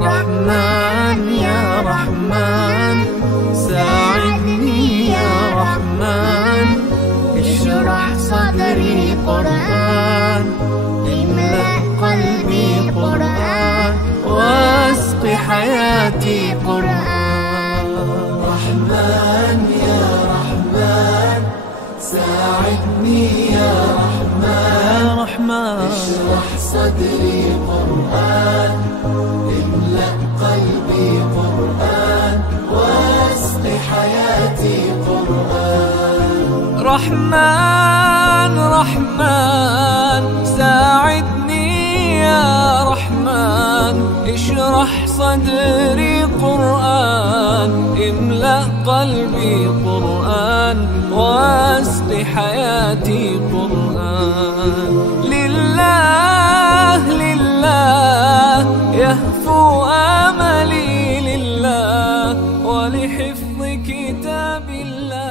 رحمن يا رحمن ساعدني يا رحمن، اشرح صدري قرآن، املأ قلبي قرآن، واسق حياتي قرآن. رحمن يا رحمن ساعدني يا رحمن، اشرح صدري قرآن، املأ قلبي قرآن، واسق حياتي قرآن. رحمن رحمن ساعدني يا رحمن، اشرح صدري قرآن، املأ قلبي قرآن، واسق حياتي قرآن. لله لله يهفو آملي لله، ولحفظ كتاب الله